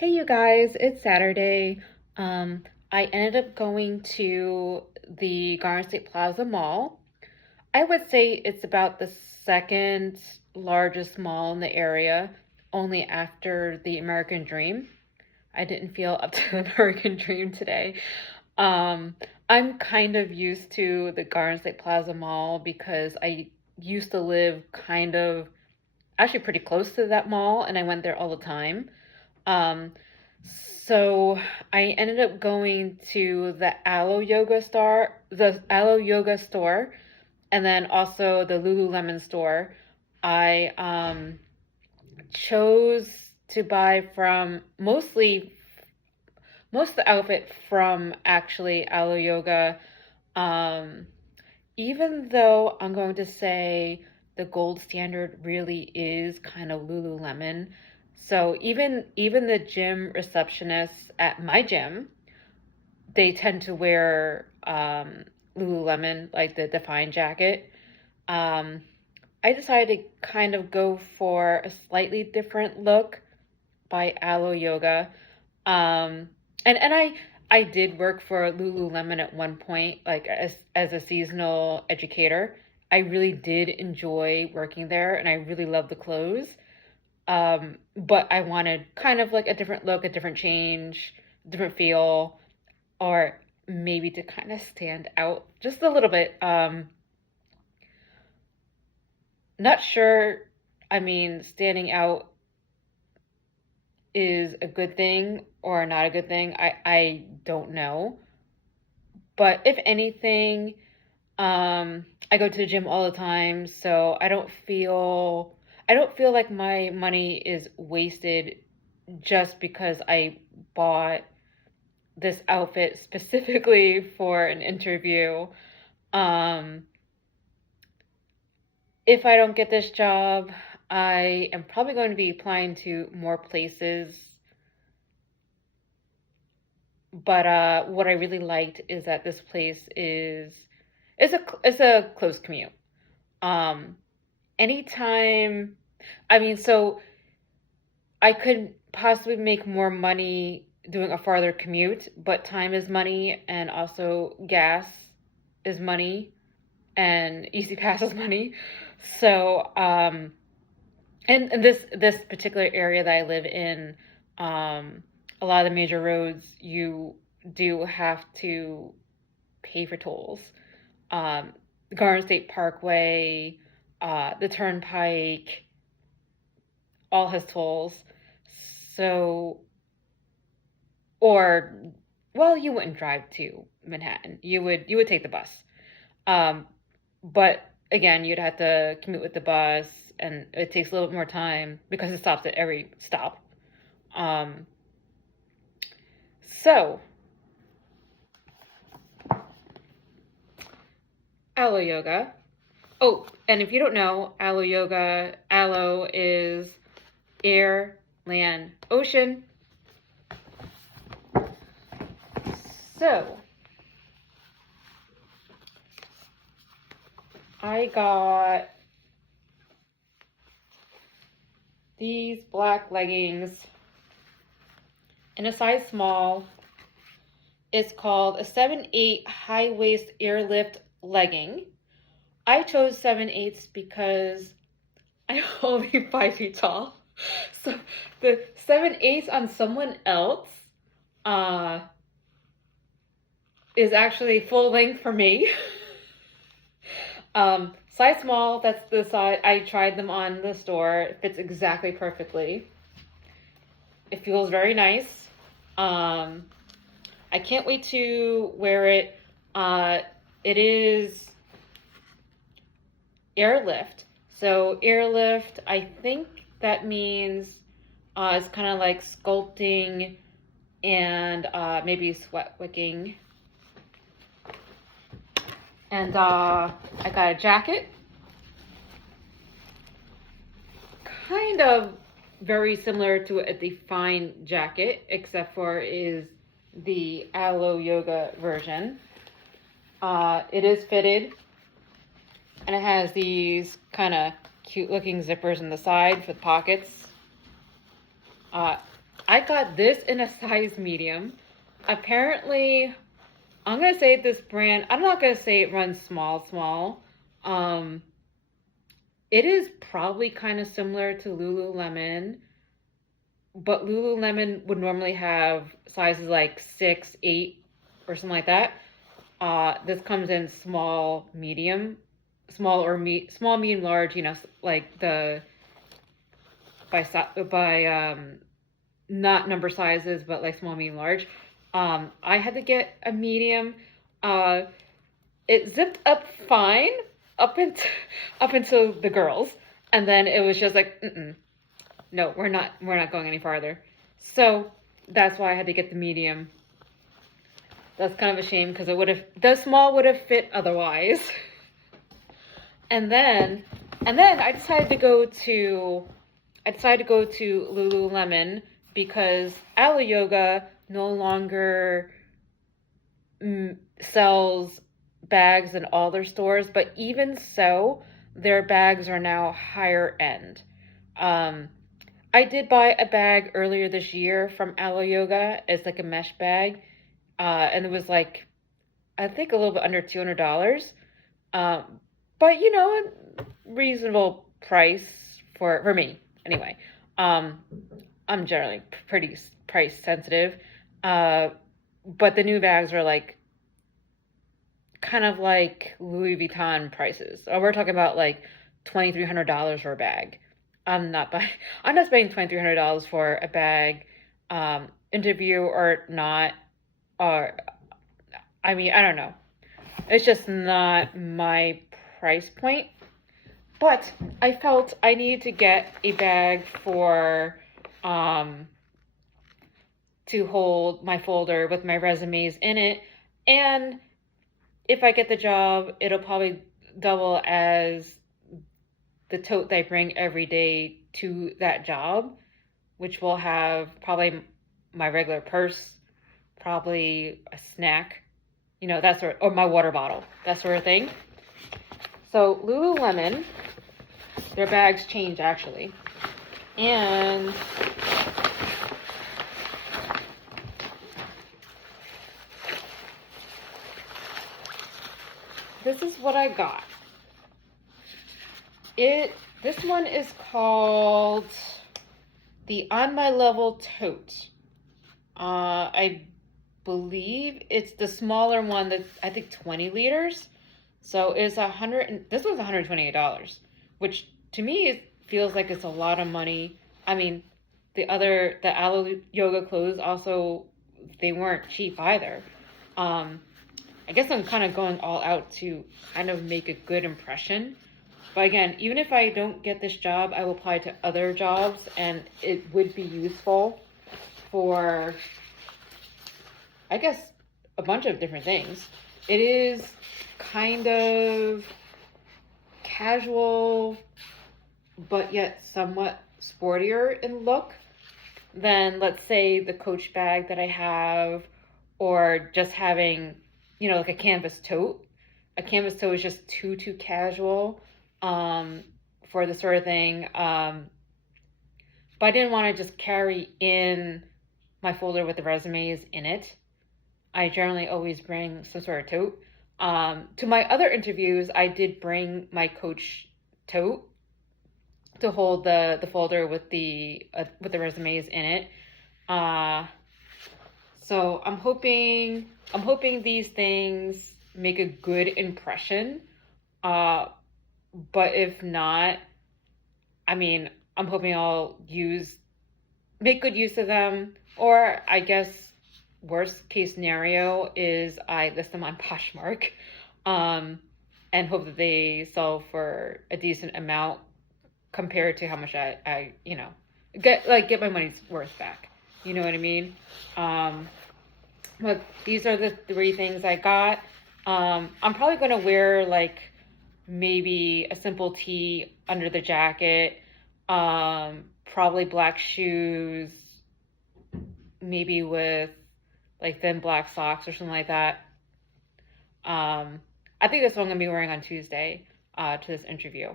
Hey you guys, it's Saturday. I ended up going to the Garden State Plaza Mall. I would say it's about the second largest mall in the area, only after the American Dream. I didn't feel up to the American Dream today. Um, I'm kind of used to the Garden State Plaza Mall because I used to live kind of actually pretty close to that mall and I went there all the time. Um, so I ended up going to the Alo Yoga store, and then also the Lululemon store. I chose to buy from most of the outfit from actually Alo Yoga. Um, Even though I'm going to say the gold standard really is kind of Lululemon. So even the gym receptionists at my gym, they tend to wear Lululemon, like the defined jacket. Um, I decided to kind of go for a slightly different look by Alo Yoga. Um, and I did work for Lululemon at one point, like as a seasonal educator. I really did enjoy working there, and I really loved the clothes. But I wanted kind of like a different look, a different change, different feel, or maybe to kind of stand out just a little bit. Not sure. I mean, standing out is a good thing or not a good thing. I don't know. But if anything, I go to the gym all the time, so I don't feel like my money is wasted just because I bought this outfit specifically for an interview. Um, if I don't get this job, I am probably going to be applying to more places. But what I really liked is that this place is a close commute. Um, Anytime, I mean, so I could possibly make more money doing a farther commute, but time is money, and also gas is money, and Easy Pass is money. So, and this particular area that I live in, a lot of the major roads you do have to pay for tolls. Um, Garden State Parkway, the Turnpike, all has tolls. So, or well, you wouldn't drive to Manhattan. You would take the bus. Um, but again, you'd have to commute with the bus, and it takes a little bit more time because it stops at every stop. Um, so, Alo Yoga. Oh, and if you don't know, Alo Yoga, Alo is air, land, ocean. So, I got these black leggings in a size small. It's called a 7/8 high waist airlift legging. I chose 7/8 because I'm only 5 feet tall. So the 7/8 on someone else uh, is actually full length for me. Size small, that's the size. I tried them on the store. It fits exactly perfectly. It feels very nice. Um, I can't wait to wear it. Uh, it is airlift. So airlift, I think that means it's kind of like sculpting and maybe sweat wicking. And I got a jacket, kind of very similar to a defined jacket, except for is the Alo Yoga version. It is fitted, and it has these kind of cute looking zippers in the side for the pockets. Uh, I got this in a size medium. Apparently, I'm gonna say this brand, I'm not gonna say it runs small. Um, it is probably kind of similar to Lululemon, but Lululemon would normally have sizes like 6, 8, or something like that. This comes in small, medium, small, medium, large. Like the by not number sizes, but like small, medium, large. I had to get a medium. Uh, it zipped up fine up into up until the girls, and then it was just like, no, we're not going any farther. So that's why I had to get the medium. That's kind of a shame because the small would have fit otherwise. And then I decided to go to Lululemon because Alo Yoga no longer sells bags in all their stores, but even so, their bags are now higher end. I did buy a bag earlier this year from Alo Yoga. It's like a mesh bag, and it was like, I think a little bit under $200. But a reasonable price for me anyway. I'm generally pretty price sensitive, but the new bags are like kind of like Louis Vuitton prices. We're talking about like $2,300 for a bag. I'm not spending $2,300 for a bag, interview or not. Or I mean, I don't know. It's just not my price point. But I felt I needed to get a bag to hold my folder with my resumes in it. And if I get the job, it'll probably double as the tote that I bring every day to that job, which will have probably my regular purse, probably a snack, that sort, or my water bottle, that sort of thing. So Lululemon, their bags change actually. And this is what I got. This one is called the On My Level Tote. I believe it's the smaller one that's, I think, 20 liters. So it's this was $128, which to me feels like it's a lot of money. I mean, the Alo Yoga clothes also, they weren't cheap either. I guess I'm kind of going all out to kind of make a good impression. But again, even if I don't get this job, I will apply to other jobs, and it would be useful for, I guess, a bunch of different things. It is kind of casual, but yet somewhat sportier in look than, let's say, the Coach bag that I have, or just having, like a canvas tote. A canvas tote is just too casual for this sort of thing. But I didn't want to just carry in my folder with the resumes in it. I generally always bring some sort of tote. To my other interviews, I did bring my Coach tote to hold the folder with the resumes in it. So I'm hoping these things make a good impression. But if not, I mean, I'm hoping I'll make good use of them, or I guess worst case scenario is I list them on Poshmark, and hope that they sell for a decent amount compared to how much I get my money's worth back. You know what I mean? But these are the 3 things I got. I'm probably going to wear like maybe a simple tee under the jacket, probably black shoes, maybe with like thin black socks or something like that. I think that's what I'm going to be wearing on Tuesday to this interview.